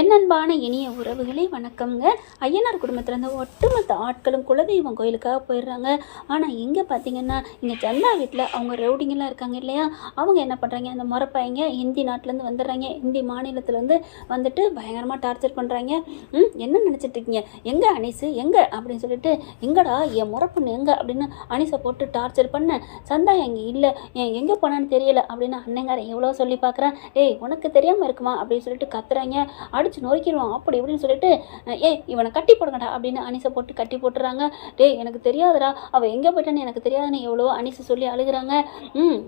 என் அன்பான இனிய உறவுகளே வணக்கம்ங்க. ஐயனார் குடும்பத்தில் இருந்த ஒட்டுமொத்த ஆட்களும் குலதெய்வம் கோயிலுக்காக போயிடுறாங்க. ஆனால் இங்கே பார்த்தீங்கன்னா இங்கே சந்தா வீட்டில் அவங்க ரவுடிங்கெல்லாம் இருக்காங்க இல்லையா, அவங்க என்ன பண்ணுறாங்க, அந்த முறப்பாயங்க ஹிந்தி நாட்டிலேருந்து வந்துடுறாங்க, ஹிந்தி மாநிலத்துலேருந்து வந்துட்டு பயங்கரமாக டார்ச்சர் பண்ணுறாங்க. என்ன நினச்சிட்டு இருக்கீங்க, எங்கே அனிசு எங்கே அப்படின்னு சொல்லிட்டு, எங்கடா என் முறப்புன்னு எங்கே அப்படின்னு அனிசை போட்டு டார்ச்சர் பண்ண. சந்தா எங்கே இல்லை, எங்கே போனான்னு தெரியல அப்படின்னு அண்ணங்காரன் எவ்வளோ சொல்லி பார்க்குறேன். ஏய் உனக்கு தெரியாமல் இருக்குமா அப்படின்னு சொல்லிட்டு கத்துறாங்க. அடிச்சு நொறுக்கிடுவான் அப்படி இப்படின்னு சொல்லிட்டு, இவனை கட்டி போடுங்கடா அப்படின்னு அனிசை போட்டு கட்டி போட்டுறாங்க. டேய் எனக்கு தெரியாதுடா, அவள் எங்கே போயிட்டான்னு எனக்கு தெரியாதுன்னு எவ்வளோ அனிசை சொல்லி அழுகுறாங்க.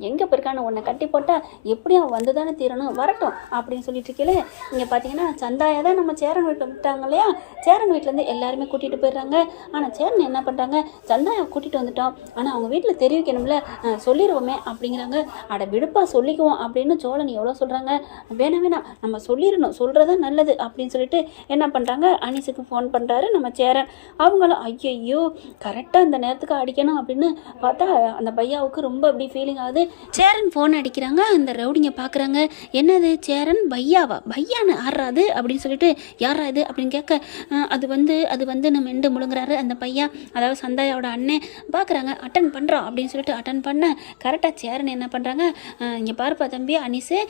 எங்கே போயிருக்கான்னு உன்னை கட்டி போட்டால் எப்படியும் அவன் வந்து தானே தீரணும், வரட்டும் அப்படின்னு சொல்லிட்டு இருக்கல. இங்கே பார்த்தீங்கன்னா சந்தாயை தான் நம்ம சேரன் வீட்டில் விட்டாங்க இல்லையா, சேரன் வீட்டிலேருந்து எல்லாருமே கூட்டிகிட்டு போயிடுறாங்க. ஆனால் சேரன் என்ன பண்ணுறாங்க, சந்தாயை கூட்டிகிட்டு வந்துட்டோம், ஆனால் அவங்க வீட்டில் தெரிவிக்கணும்ல, சொல்லிடுவோமே அப்படிங்கிறாங்க. அட விடுப்பா சொல்லிக்குவோம் அப்படின்னு சோழன் எவ்வளோ சொல்கிறாங்க. வேணாம் நம்ம சொல்லிடணும், சொல்கிறதா நல்லது அப்படின்னு சொல்லிட்டு என்ன பண்ணுறாங்க, அனிசுக்கு ஃபோன் பண்ணுறாரு நம்ம சேரன். அவங்களும் ஐயோ கரெக்டாக அந்த நேரத்துக்கு அடிக்கணும் அப்படின்னு பார்த்தா அந்த பையாவுக்கு ரொம்ப அப்படி ஃபீலிங் ஆகுது. சேரன் ஃபோன் அடிக்கிறாங்க. அந்த ரவுடிங்க பார்க்குறாங்க, என்னது சேரன் பையாவா, பையான்னு ஆடுறாது அப்படின்னு சொல்லிட்டு, யாரா இது அப்படின்னு கேட்க, அது வந்து நம்ம மெண்டு முழுங்குறாரு அந்த பையன், அதாவது சந்தாயோட அண்ணன். பார்க்குறாங்க, அட்டன் பண்ணுறோம் அப்படின்னு சொல்லிட்டு அட்டன் பண்ண கரெக்டாக சேரன் என்ன பண்ணுறாங்க, இங்கே பாருப்பா தம்பி அனிசு,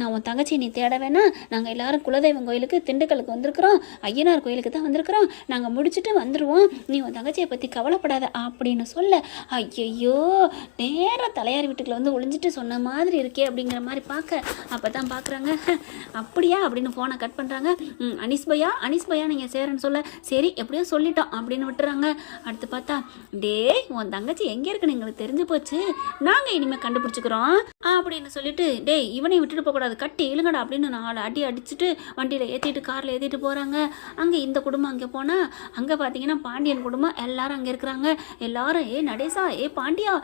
நான் உன் தங்கச்சி நீ தேட வேணாம், நாங்கள் எல்லாரும் குலதெய்வம் கோயிலுக்கு திண்டுக்கலுக்கு வந்திருக்கிறோம், ஐயனார் கோயிலுக்கு தான் வந்திருக்கிறோம், நாங்கள் முடிச்சுட்டு வந்துடுவோம், நீ உன் தங்கச்சியை பற்றி கவலைப்படாத அப்படின்னு சொல்ல, ஐயோ நேராக தலையாரி வீட்டுக்குள்ள வந்து ஒளிஞ்சிட்டு சொன்ன மாதிரி இருக்கே அப்படிங்கிற மாதிரி பார்க்க, அப்போ தான் பார்க்குறாங்க, அப்படியா அப்படின்னு ஃபோனை கட் பண்ணுறாங்க. அனிஸ் பையா நீங்கள் சேரன்னு சொல்ல, சரி எப்படியோ சொல்லிட்டோம் அப்படின்னு விட்டுறாங்க. அடுத்து பார்த்தா, டே உன் தங்கச்சி எங்கே இருக்குன்னு எங்களுக்கு தெரிஞ்சு போச்சு, நாங்கள் இனிமேல் கண்டுபிடிச்சிக்கிறோம் அப்படின்னு சொல்லிட்டு, டே இவனை விட்டுட்டு போகக்கூடாது, கட்டி இழுங்கடா அப்படின்னு 4 அடி அடிச்சுட்டு வண்டியில் ஏற்றிட்டு காரில் ஏற்றிட்டு போகிறாங்க. அங்கே இந்த குடும்பம் அங்கே போனால் அங்கே பார்த்தீங்கன்னா பாண்டியன் குடும்பம் எல்லாரும் அங்கே இருக்கிறாங்க. எல்லாரும் நடேசா, பாண்டியா,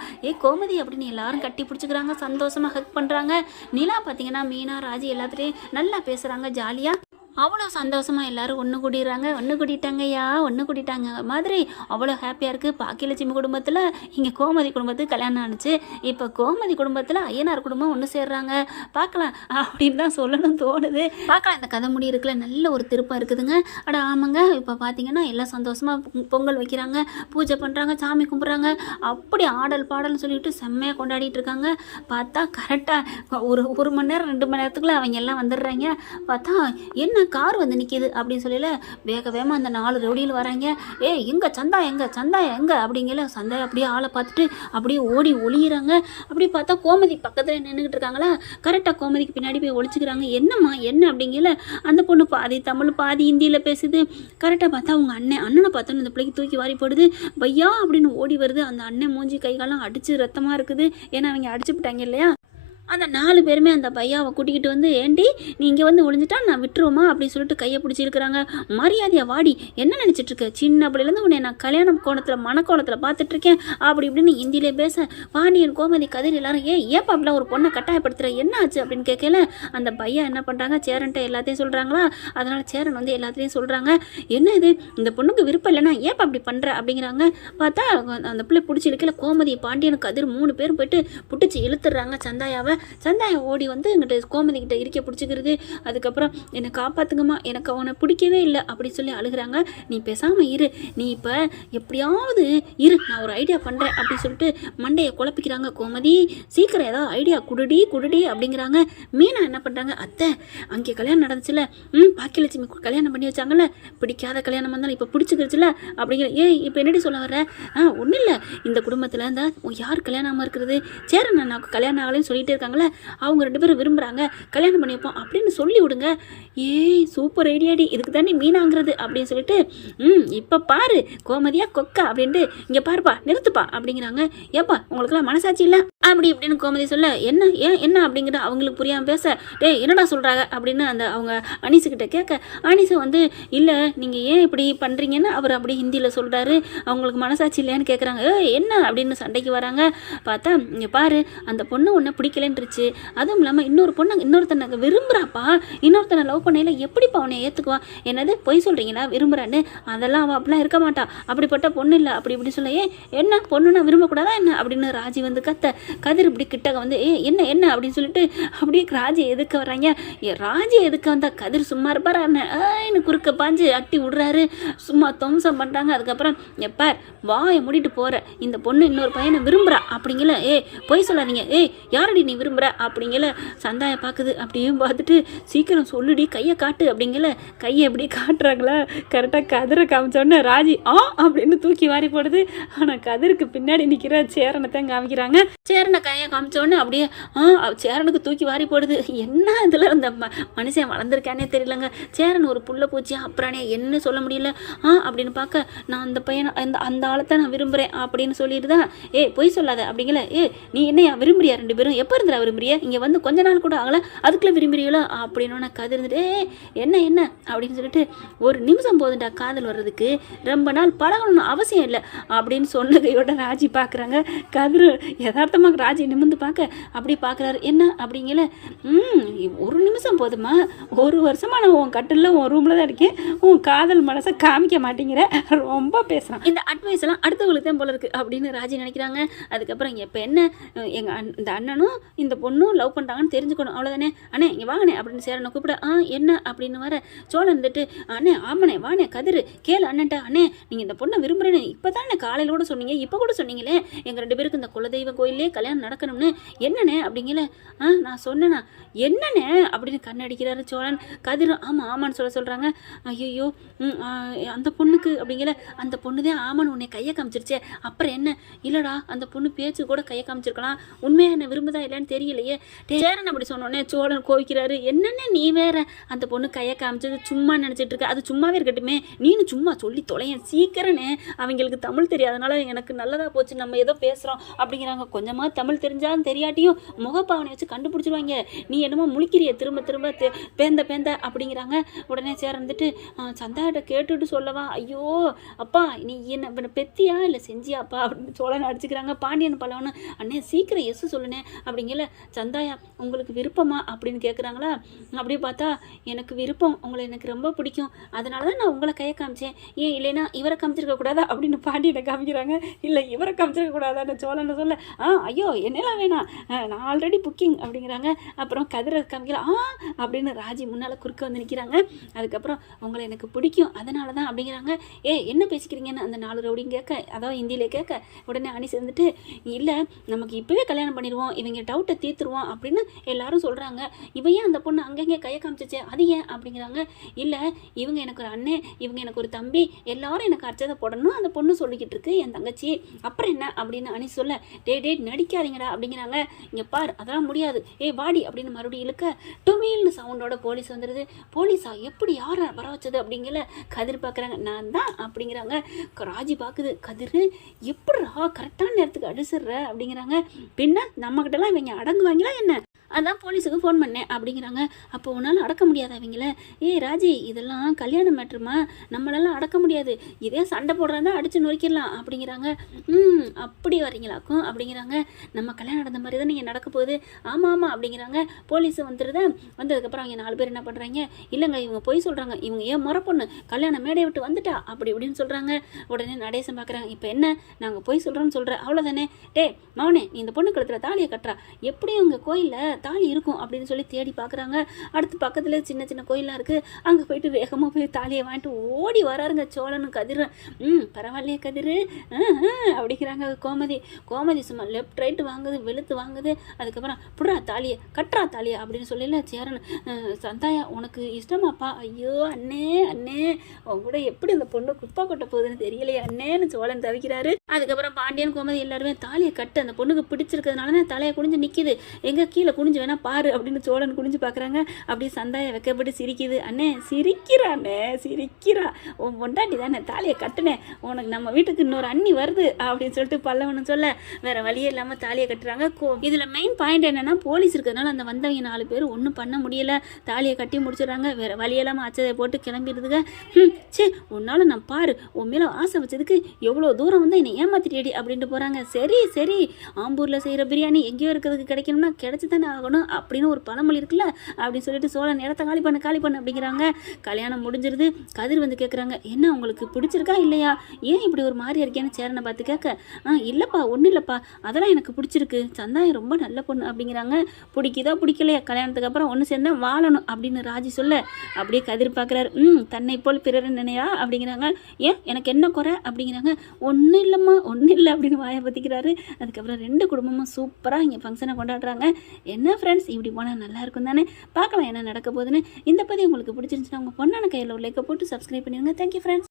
கோமதி அப்படின்னு எல்லாரும் கட்டி பிடிச்சிக்கிறாங்க, சந்தோஷமாக ஹக் பண்ணுறாங்க. நிலா பார்த்தீங்கன்னா மீனா ராஜி எல்லாத்துலேயும் நல்லா பேசுகிறாங்க ஜாலியாக. அவ்வளோ சந்தோஷமாக எல்லோரும் ஒன்று கூட்டிட்டாங்கய்யா, ஒன்று கூட்டிட்டாங்க மாதிரி அவ்வளோ ஹாப்பியாக இருக்குது. பாக்கியலட்சுமி குடும்பத்தில் இங்கே கோமதி குடும்பத்துக்கு கல்யாணம் ஆனிச்சு, இப்போ கோமதி குடும்பத்தில் ஐயனார் குடும்பம் ஒன்று சேர்றாங்க. பார்க்கலாம் அப்படின்னு தான் சொல்லணும் தோணுது. பார்க்கலாம், இந்த கதை முடி இருக்குல்ல, நல்ல ஒரு திருப்பம் இருக்குதுங்க. அட ஆமாங்க, இப்போ பார்த்தீங்கன்னா எல்லாம் சந்தோஷமாக பொங்கல் வைக்கிறாங்க, பூஜை பண்ணுறாங்க, சாமி கும்பிட்றாங்க, அப்படி ஆடல் பாடல்னு சொல்லிட்டு செம்மையாக கொண்டாடிட்டு இருக்காங்க. பார்த்தா கரெக்டாக ஒரு மணி நேரம் 2 மணி நேரத்துக்குள்ளே அவங்க எல்லாம் வந்துடுறாங்க. பார்த்தா என்ன கார் வந்து நிற்கிது அப்படின்னு சொல்லல, வேகமாக அந்த 4 ரவுடியில் வராங்க. எங்கே சந்தா எங்கே அப்படிங்கல, சந்தா அப்படியே ஆளை பார்த்துட்டு அப்படியே ஓடி ஒளியிறாங்க. அப்படி பார்த்தா கோமதி பக்கத்தில் நின்றுக்கிட்டு இருக்காங்களா, கரெக்டாக கோமதிக்கு பின்னாடி போய் ஒழிச்சிக்கிறாங்க. என்னம்மா என்ன அப்படிங்கல, அந்த பொண்ணு பாதி தமிழ் பாதி ஹிந்தியில் பேசுது. கரெக்டாக பார்த்தா அவங்க அண்ணனை பார்த்தோன்னு அந்த பிள்ளைக்கு தூக்கி வாரி போடுது. பையா அப்படின்னு ஓடி வருது. அந்த அண்ணன் மூஞ்சி கைகாலம் அடித்து ரத்தமாக இருக்குது, ஏன்னா அவங்க அடிச்சு விட்டாங்க இல்லையா. அந்த 4 பேருமே அந்த பையாவை கூட்டிக்கிட்டு வந்து, ஏண்டி நீ இங்கே வந்து ஒழிஞ்சிட்டா நான் விட்டுருவோமா அப்படின்னு சொல்லிட்டு கையை பிடிச்சிருக்கிறாங்க. மரியாதையா வாடி, என்ன நினச்சிட்டு இருக்க, சின்ன அப்படிலேருந்து உன்னை நான் கல்யாணம் கோணத்தில் மனக்கோணத்தில் பார்த்துட்ருக்கேன் அப்படி இப்படின்னு ஹிந்தியிலே பேச, பாண்டியன் கோமதி கதிர் எல்லாரும் ஏப்பா அப்படிலாம் ஒரு பொண்ணை கட்டாயப்படுத்துகிற, என்ன ஆச்சு அப்படின்னு கேட்கல. அந்த பையா என்ன பண்ணுறாங்க, சேரன்ட்ட எல்லாத்தையும் சொல்கிறாங்களா, அதனால் சேரன் வந்து எல்லாத்தையும் சொல்கிறாங்க. என்ன இது, இந்த பொண்ணுக்கு விருப்பம் இல்லைன்னா ஏப்பா அப்படி பண்ணுற அப்படிங்கிறாங்க. பார்த்தா அந்த பிள்ளை பிடிச்சி இழுக்கல, கோமதி பாண்டியன் கதிர் 3 பேரும் போயிட்டு பிடிச்சி இழுத்துடுறாங்க சந்தாயாவை. சந்தாயை ஓடி வந்து எங்கிட்ட கோமதி கிட்ட இருக்க பிடிச்சிக்கிறது. அதுக்கப்புறம் என்னை காப்பாற்றுங்கம்மா, எனக்கு அவனை பிடிக்கவே இல்லை அப்படி சொல்லி அழுகிறாங்க. நீ பேசாமல் இரு, நீ இப்போ எப்படியாவது இரு, நான் ஒரு ஐடியா பண்ணுறேன் அப்படின்னு சொல்லிட்டு மண்டையை குழப்பிக்கிறாங்க. கோமதி சீக்கிரம் ஏதாவது ஐடியா குடுடி அப்படிங்கிறாங்க. மீனா என்ன பண்ணுறாங்க, அத்தை அங்கே கல்யாணம் நடந்துச்சுல, பாக்கியலட்சுமி கல்யாணம் பண்ணி வச்சாங்கல்ல, பிடிக்காத கல்யாணம் வந்தாலும் இப்போ பிடிச்சிக்கிடுச்சுல அப்படிங்கிற. இப்போ என்னடி சொல்ல வர, ஒன்றும் இல்லை, இந்த குடும்பத்தில் இந்த யார் கல்யாணமாக இருக்கிறது, சேரன் நான் கல்யாணம் ஆகலைன்னு சொல்லிட்டு இருக்காங்க, அவங்க 2 பேரும் விரும்புகிறாங்க, கல்யாணம் பண்ணி வைப்போம் அப்படின்னு சொல்லி விடுங்க. சூப்பர் ஐடியாடி, இதுக்கு தானே மீனாங்கிறது அப்படின்னு சொல்லிட்டு, இப்போ பாரு கோமதியா கொக்கா அப்படின்ட்டு, இங்கே பாருப்பா நிறுத்துப்பா அப்படிங்கிறாங்க. ஏப்பா உங்களுக்குலாம் மனசாட்சி இல்லை அப்படி இப்படின்னு கோமதி சொல்ல, என்ன அப்படிங்கிற அவங்களுக்கு புரியாமல் பேச, என்னடா சொல்கிறாங்க அப்படின்னு அந்த அவங்க அனிசுக்கிட்ட கேட்க, அனிசு வந்து இல்லை நீங்கள் ஏன் இப்படி பண்ணுறீங்கன்னு அவர் அப்படி ஹிந்தியில் சொல்கிறாரு, அவங்களுக்கு மனசாட்சி இல்லையான்னு கேட்குறாங்க. என்ன அப்படின்னு சண்டைக்கு வராங்க. பார்த்தா இங்கே பாரு, அந்த பொண்ணு ஒன்றை பிடிக்கலன்றுச்சு, அதுவும் இல்லாமல் இன்னொருத்தனை விரும்புகிறாப்பா, இன்னொருத்தனை லவ் பண்ணையில் எப்படிப்பா அவனை ஏற்றுக்குவா, என்னது பொய் சொல்கிறீங்களா விரும்புகிறான்னு, அதெல்லாம் அவள் அப்படிலாம் இருக்க மாட்டா, அப்படிப்பட்ட பொண்ணு இல்லை அப்படி இப்படி சொல்ல. என்ன பொண்ணுன்னா விரும்பக்கூடாதா என்ன அப்படின்னு ராஜி வந்து கத்த. கதிர் இப்படி கிட்டக்க வந்து என்ன என்ன அப்படின்னு சொல்லிட்டு அப்படியே ராஜி எதுக்க வர்றாங்க. ராஜி எதுக்க வந்தா கதிர் சும்மா இருப்பார் என்ன குறுக்க பாஞ்சு அட்டி விடுறாரு. சும்மா துவம்சம் பண்ணுறாங்க. அதுக்கப்புறம் எப்பார் வாயை மூடிட்டு போகிற இந்த பொண்ணு இன்னொரு பையனை விரும்புகிறா அப்படிங்கல. பொய் சொல்லாதீங்க. யாரடி நீ விரும்புகிற அப்படிங்கல. சந்தாயை பார்க்குது. அப்படியும் பார்த்துட்டு சீக்கிரம் சொல்லுடி கையை காட்டு அப்படிங்கல. கையை எப்படி காட்டுறாங்களா கரெக்டாக கதிரை காமிச்சோடனே ராஜி அப்படின்னு தூக்கி வாரி போடுது. ஆனால் கதிருக்கு பின்னாடி நிற்கிற சேரனை காமிக்கிறாங்க. சேரனை கையை காமிச்சோடனே அப்படியே சேரனுக்கு தூக்கி வாரி போடுது. என்ன இதில் இந்த மனுஷன் வளர்ந்துருக்கானே தெரியலங்க. சேரன் ஒரு புள்ள பூச்சி அப்புறானே என்ன சொல்ல முடியல. அப்படின்னு பார்க்க நான் அந்த பையனை அந்த ஆளத்தை நான் விரும்புகிறேன் அப்படின்னு சொல்லிடுதான். பொய் சொல்லாத அப்படிங்கல. நீ என்னையா விரும்புறியா? 2 பேரும் எப்போ இருந்தா விரும்புறியா? இங்கே வந்து கொஞ்ச நாள் கூட ஆகலை அதுக்குள்ளே விரும்புறீங்களோ அப்படின்னு கதிர் இருந்துட்டு என்ன என்ன அப்படின்னு சொல்லிட்டு ஒரு நிமிஷம் போதுண்டா காதல் வர்றதுக்கு ரொம்ப நாள் பழகணும்னு அவசியம் இல்லை அப்படின்னு சொன்னதையோட ராஜி பார்க்குறாங்க. கதிர் யதார்த்தமாக ராஜி நிமிர்ந்து பார்க்க அப்படி பார்க்குறாரு. என்ன அப்படிங்கல. ஒரு நிமிஷம் போதுமா? 1 வருஷமா நான் உன் கட்டில் உன் ரூமில் தான் இருக்கேன். உன் காதல் மனசை காமிக்க மாட்டேங்கிற. ரொம்ப பேசுகிறான். இந்த அட்வைஸ் எல்லாம் அடுத்தவங்களுக்கு தான் போல இருக்குது அப்படின்னு ராஜி நினைக்கிறாங்க. அதுக்கப்புறம் இப்போ என்ன இந்த அண்ணனும் இந்த பொண்ணும் லவ் பண்ணுறாங்கன்னு தெரிஞ்சுக்கணும் அவ்வளோதானே. அண்ணே இங்கே வாங்கண்ணே அப்படின்னு சேரனை கூப்பிட என்ன அப்படின்னு வர சோழன் இருந்துட்டு அண்ணே ஆமாண்ணே வாண்ணே கதிர் கேளு அண்ணன்ட்ட. அண்ணே நீங்கள் இந்த பொண்ணை விரும்புகிறேன்னு இப்போ தானே காலையில் கூட சொன்னீங்க. இப்போ கூட சொன்னீங்களே எங்கள் 2 பேருக்கு இந்த குலதெய்வ கோயிலே கல்யாணம் நடக்கணும்னு. என்னண்ணே அப்படிங்கல. நான் சொன்னேண்ணா என்னண்ணே அப்படின்னு கண்ணடிக்கிறாரு சோழன். கதிர் ஆமான்னு சொல்கிறாங்க. ஐயோ அந்த பொண்ணுக்கு அப்படிங்கல. அந்த பொண்ணு தான் ஆமான்னு உன்னை கையை காமிச்சிருச்சே அப்புறம் என்ன? இல்லைடா அந்த பொண்ணு பேச்சு கூட கையை காமிச்சிருக்கலாம். உண்மையாக என்ன விரும்புதா இல்லைன்னு தெரியலையே. சேரன் அப்படி சொன்னோடனே சோழன் கோவிக்கிறாரு. என்னென்ன நீ வேற அந்த பொண்ணு கையை காமிச்சது சும்மா நினச்சிட்டு இருக்க. அது சும்மாவே இருக்கட்டுமே நீனு சும்மா சொல்லி தொலையன் சீக்கிரனே. அவங்களுக்கு தமிழ் தெரியாதனால எனக்கு நல்லதாக போச்சு நம்ம ஏதோ பேசுகிறோம் அப்படிங்கிறாங்க. கொஞ்சமாக தமிழ் தெரிஞ்சாலும் தெரியாட்டியும் முகப்பாவனை வச்சு கண்டுபிடிச்சிருவாங்க. நீ என்னமோ முழிக்கிறிய திரும்ப திரும்ப பேந்த அப்படிங்கிறாங்க. உடனே சேர்ந்துட்டு சந்தாட்ட கேட்டுட்டு சொல்லவா? ஐயோ அப்பா நீ என்ன பெத்தியா இல்லை செஞ்சியாப்பா அப்படின்னு சோழனை அடிச்சுக்கிறாங்க. பாண்டியன் பல்லவனு அண்ணே சீக்கிரம் எஸ் சொல்லுனே அப்படிங்கல. சந்தாயா உங்களுக்கு விருப்பமா அப்படின்னு கேட்குறாங்களா. அப்படியே பார்த்தா எனக்கு விருப்பம், உங்களை எனக்கு ரொம்ப பிடிக்கும், அதனால தான் நான் உங்களை கையை காமிச்சேன். ஏன் இல்லைன்னா இவரை காமிச்சிருக்க கூடாதா அப்படின்னு பாண்டியனை காமிக்கிறாங்க. இல்லை இவரை காமிச்சிருக்க கூடாதான்னு சோழனை சொல்ல ஐயோ என்னெல்லாம் வேணாம் நான் ஆல்ரெடி புக்கிங் அப்படிங்கிறாங்க. அப்புறம் கதிரை காமிக்கலாம் அப்படின்னு ராஜி முன்னால் குறுக்க வந்து நிற்கிறாங்க. அதுக்கப்புறம் உங்களை எனக்கு பிடிக்கும் அதனால தான் அப்படிங்கிறாங்க. என்ன பேசிக்கிறீங்கன்னு அந்த 4 ரவுடியும் கேட்க அதாவது ஹிந்தியிலே கேட்க உடனே அணி சேர்ந்துட்டு இல்லை நமக்கு இப்போவே கல்யாணம் பண்ணிடுவோம் இவங்க டவுட்டை தீர்த்துருவோம் அப்படின்னு எல்லாரும் சொல்கிறாங்க. இவையே அந்த பொண்ணு அங்கங்கே கையை காமிச்சிச்சே அது ஏன் அப்படிங்கிறாங்க. இல்லை இவங்க எனக்கு ஒரு அண்ணன் இவங்க எனக்கு ஒரு தம்பி எல்லாரும் எனக்கு அர்ச்சதை போடணும் அந்த பொண்ணு சொல்லிக்கிட்டு இருக்கு என் தங்கச்சி அப்புறம் என்ன அப்படின்னு அணி சொல்ல டே நடிக்காதீங்கடா அப்படிங்கிறாங்க. இங்கே பார் அதெல்லாம் முடியாது வாடி அப்படின்னு மறுபடியும் இழுக்க டுமீல்னு சவுண்டோட போலீஸ் வந்துடுது. போலீஸா எப்படி யாரை வர வச்சது அப்படிங்கல. கதிர் பார்க்குறாங்க நான் தான் அப்படிங்கிறாங்க. ராஜி பார்க்குது கதிர் எப்படிரா கரெக்டான நேரத்துக்கு அடிச்சிடுற அப்படிங்கிறாங்க. பின்ன நம்மக்கிட்டலாம் இவங்க அடங்குவாங்களா என்ன? அதான் போலீஸுக்கு ஃபோன் பண்ணேன் அப்படிங்கிறாங்க. அப்போ உன்னால் அடக்க முடியாது அவங்கள. ராஜி இதெல்லாம் கல்யாண மேட்ருமா நம்மளால அடக்க முடியாது. இதே சண்டை போடுறாங்க அடித்து நொறுக்கிடலாம் அப்படிங்கிறாங்க. அப்படி வரீங்களாக்கும் அப்படிங்கிறாங்க. நம்ம கல்யாணம் நடந்த மாதிரி தான் நீங்கள் நடக்க போகுது. ஆமாம் அப்படிங்கிறாங்க. போலீஸு வந்துடுதா. வந்ததுக்கப்புறம் அவங்க 4 பேர் என்ன பண்ணுறாங்க. இல்லைங்க இவங்க பொய் சொல்கிறாங்க இவங்க ஏன் முறை பொண்ணு கல்யாணம் மேடையை விட்டு வந்துட்டா அப்படி இப்படின்னு சொல்கிறாங்க. உடனே நடேசன் பார்க்குறாங்க. இப்போ என்ன நாங்கள் பொய் சொல்கிறோன்னு சொல்கிறேன் அவ்வளோதானே. மௌனே நீ இந்த பொண்ணு கழுத்துல தாலியை கட்டுறா எப்படி உங்கள் கோயிலில் தாலி இருக்கும் அப்படின்னு சொல்லி தேடி பார்க்குறாங்க. அடுத்து பக்கத்தில் சின்ன சின்ன கோயிலாக இருக்குது. அங்கே போயிட்டு வேகமாக போய் தாலியை வாங்கிட்டு ஓடி வராருங்க சோழனும் கதிர். பரவாயில்லையே கதிர் அப்படிங்கிறாங்க. கோமதி சும்மா லெஃப்ட் ரைட்டு வாங்குது வெளுத்து வாங்குது. அதுக்கப்புறம் புடுறா தாலியை கட்டுறா தாலியை அப்படின்னு சொல்லல. சேரன் சந்தாயா உனக்கு இஷ்டமாப்பா? ஐயோ அண்ணே உன் கூட எப்படி அந்த பொண்ணு குப்பா கொட்ட போகுதுன்னு தெரியலையே அண்ணேன்னு சோழன் தவிக்கிறாரு. அதுக்கப்புறம் பாண்டியன் கோமதி எல்லாருமே தாலியை கட்டு அந்த பொண்ணுக்கு பிடிச்சிருக்கிறதுனால தலையை குனிஞ்சு நிற்கிது. எங்கே கீழே குனிஞ்சு வேணா பாரு அப்படின்னு சோழன் குனிஞ்சு பார்க்குறாங்க. அப்படியே சந்தாயை வைக்கப்பட்டு சிரிக்குது. அண்ணே சிரிக்கிறா உன் பொண்டாட்டி தானே தாலியை கட்டுனேன் உனக்கு நம்ம வீட்டுக்கு இன்னொரு அண்ணி வருது அப்படின்னு சொல்லிட்டு பல்லவனு சொல்ல வேற வழியே இல்லாமல் தாலியை கட்டுறாங்க. இதில் மெயின் பாயிண்ட் என்னன்னா போலீஸ் இருக்கிறதுனால அந்த வந்தவங்க 4 பேர் ஒன்றும் பண்ண முடியல. தாலியை கட்டி முடிச்சிடுறாங்க. வேற வழியெல்லாமல் அச்சதை போட்டு கிளம்பிடுதுங்க. உன்னால நான் பாரு உன் மேலே ஆசை வச்சதுக்கு எவ்வளோ தூரம் வந்து என்னை ஏமாத்திட்டேடி அப்படின்ட்டு போகிறாங்க. சரி ஆம்பூரில் செய்கிற பிரியாணி எங்கேயோ இருக்கிறதுக்கு கிடைக்கணும்னா கிடைச்சி தானே ஆகணும் அப்படின்னு ஒரு பழமொழி இருக்குல்ல, அப்படின்னு சொல்லிட்டு சோழன் இடத்த காலி பண்ணு அப்படிங்கிறாங்க. கல்யாணம் முடிஞ்சிருது. கதிர் வந்து கேட்குறாங்க, என்ன உங்களுக்கு பிடிச்சிருக்கா இல்லையா, ஏன் இப்படி ஒரு மாதிரி இருக்கேன்னு சேரனை பார்த்து கேட்க, இல்லைப்பா ஒன்றும் இல்லைப்பா, அதெல்லாம் எனக்கு பிடிச்சிருக்கு, சந்தாயம் ரொம்ப நல்ல பொண்ணு அப்படிங்கிறாங்க. பிடிக்குதோ பிடிக்கலையா, கல்யாணத்துக்கு அப்புறம் ஒன்று சேர்ந்தா வாழணும் அப்படின்னு ராஜி சொல்ல அப்படியே கதிர் பார்க்குறாரு. தன்னை போல் பிறர் நினையா அப்படிங்கிறாங்க. ஏன் எனக்கு என்ன குறை அப்படிங்கிறாங்க. ஒன்றும் இல்லைம்மா ஒன்றும் இல்லை அப்படின்னு வாயை பற்றிக்கிறாரு. அதுக்கப்புறம் 2 குடும்பமும் சூப்பராக இங்கே ஃபங்க்ஷனை கொண்டாடுறாங்க. என்ன ஃப்ரெண்ட்ஸ், இப்படி போனால் நல்லா இருக்கும் தானே? பார்க்கலாம் என்ன நடக்க போகுதுன்னு. இந்த பதிவு உங்களுக்கு பிடிச்சிருந்துச்சுன்னா உங்கள் பொண்ணான கையில் ஒரு லைக்கை போட்டு சப்ஸ்கிரைப் பண்ணிடுங்க. Thank you friends.